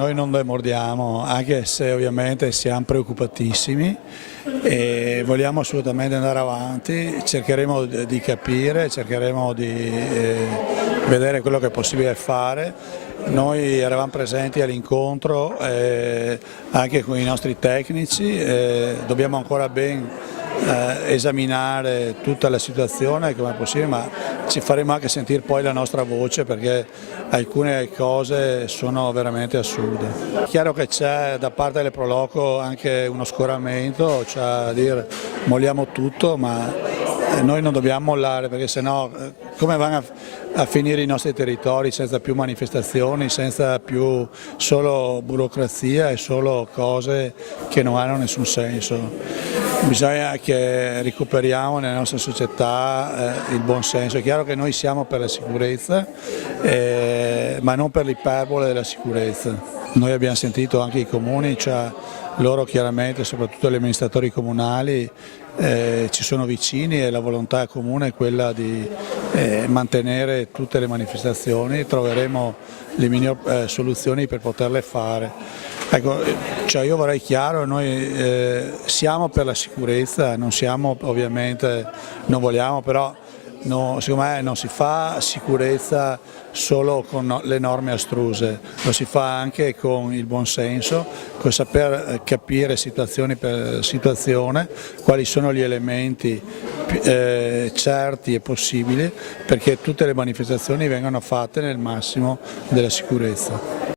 Noi non demordiamo, anche se ovviamente siamo preoccupatissimi e vogliamo assolutamente andare avanti, cercheremo di capire, cercheremo di vedere quello che è possibile fare. Noi eravamo presenti all'incontro anche con i nostri tecnici, dobbiamo ancora ben esaminare tutta la situazione come è possibile, ma ci faremo anche sentire poi la nostra voce perché alcune cose sono veramente assurde. È chiaro che c'è da parte del Proloco anche uno scoramento, cioè a dire molliamo tutto, ma noi non dobbiamo mollare perché sennò come vanno a finire i nostri territori senza più manifestazioni, senza più solo burocrazia e solo cose che non hanno nessun senso. Bisogna che recuperiamo nella nostra società il buon senso. È chiaro che noi siamo per la sicurezza, ma non per l'iperbole della sicurezza. Noi abbiamo sentito anche i comuni, cioè loro chiaramente, soprattutto gli amministratori comunali, ci sono vicini e la volontà comune è quella di mantenere tutte le manifestazioni, troveremo le migliori soluzioni per poterle fare. Ecco, cioè io vorrei chiaro, noi siamo per la sicurezza, non siamo ovviamente, non vogliamo, però no, secondo me non si fa sicurezza solo con le norme astruse, lo si fa anche con il buon senso, con saper capire situazione per situazione quali sono gli elementi certi e possibili perché tutte le manifestazioni vengano fatte nel massimo della sicurezza.